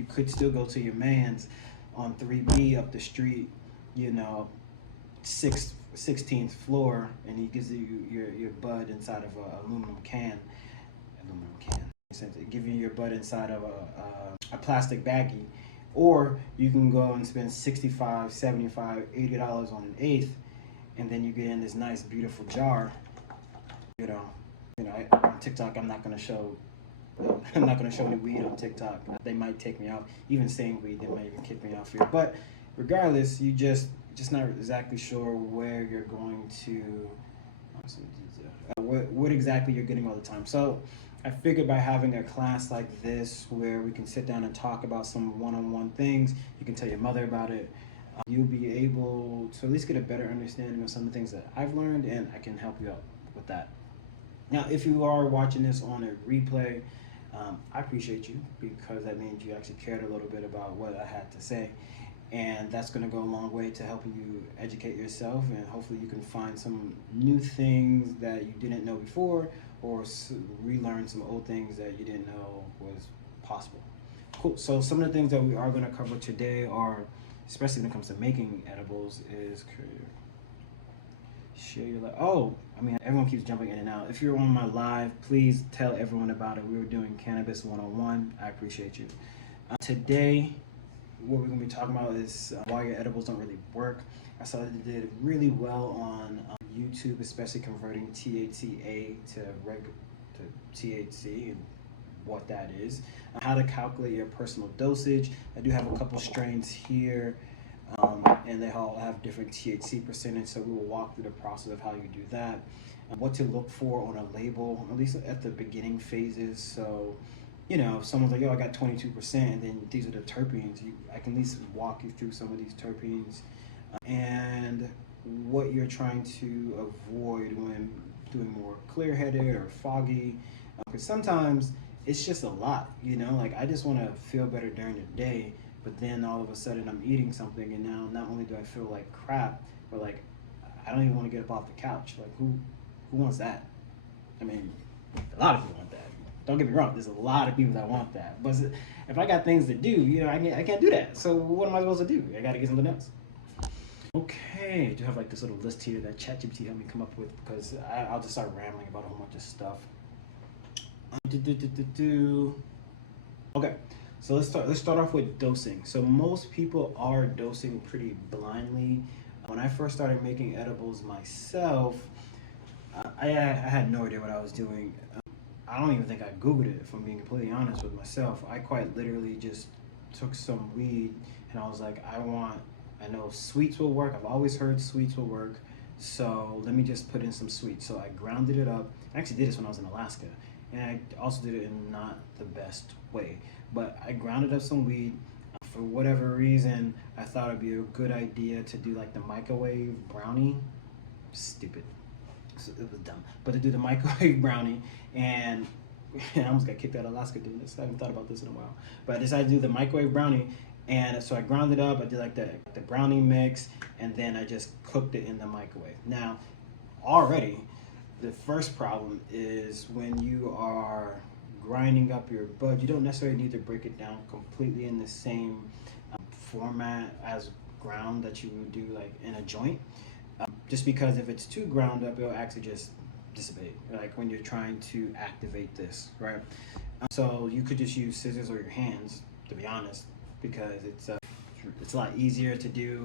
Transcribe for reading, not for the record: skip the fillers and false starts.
You could still go to your man's on 3B up the street, you know, 16th floor, and he gives you your bud inside of a aluminum can. Giving you your bud inside of a plastic baggie, or you can go and spend 65, 75, $80 on an eighth, and then you get in this nice, beautiful jar. You know, on TikTok, I'm not gonna show. I'm not gonna show any weed on TikTok. They might take me off. Even saying weed, they might even kick me off here. But regardless, you just not exactly sure where you're going to, what exactly you're getting all the time. So I figured by having a class like this where we can sit down and talk about some one-on-one things, you can tell your mother about it, you'll be able to at least get a better understanding of some of the things that I've learned, and I can help you out with that. Now, if you are watching this on a replay, I appreciate you, because that means you actually cared a little bit about what I had to say. And that's going to go a long way to helping you educate yourself, and hopefully you can find some new things that you didn't know before, or relearn some old things that you didn't know was possible. Cool. So some of the things that we are going to cover today are, especially when it comes to making edibles, is share your life. Oh, I mean, everyone keeps jumping in and out. If you're on my live, please tell everyone about it. We were doing Cannabis 101. I appreciate you. Today, what we're going to be talking about is why your edibles don't really work. I saw that they did really well on YouTube, especially converting THCA to THC and what that is. How to calculate your personal dosage. I do have a couple strains here, and they all have different THC percentage, so we will walk through the process of how you do that. What to look for on a label, at least at the beginning phases. So, you know, if someone's like, yo, I got 22%, and then these are the terpenes, I can at least walk you through some of these terpenes and what you're trying to avoid when doing more clear-headed or foggy. Because sometimes it's just a lot, you know, like I just want to feel better during the day, but then all of a sudden I'm eating something, and now not only do I feel like crap, but like I don't even want to get up off the couch. Like who wants that? I mean, a lot of people want that. Don't get me wrong, there's a lot of people that want that. But if I got things to do, you know, I can't do that. So what am I supposed to do? I got to get something else. Okay, I do have like this little list here that ChatGPT helped me come up with, because I'll just start rambling about a whole bunch of stuff. Okay, so let's start off with dosing. So most people are dosing pretty blindly. When I first started making edibles myself, I had no idea what I was doing. I don't even think I Googled it, if I'm being completely honest with myself. I quite literally just took some weed, and I was like, I know sweets will work. I've always heard sweets will work. So let me just put in some sweets. So I grounded it up. I actually did this when I was in Alaska. And I also did it in not the best way. But I grounded up some weed. For whatever reason, I thought it'd be a good idea to do like the microwave brownie. Stupid. It was dumb. But to do the microwave brownie, and I almost got kicked out of Alaska doing this. I haven't thought about this in a while. But I decided to do the microwave brownie, and so I ground it up. I did like the brownie mix, and then I just cooked it in the microwave. Now, already, the first problem is when you are grinding up your bud, you don't necessarily need to break it down completely in the same format as ground that you would do like in a joint. Just because if it's too ground up, it'll actually just dissipate, like when you're trying to activate this, right? So you could just use scissors or your hands, to be honest, because it's a lot easier to do.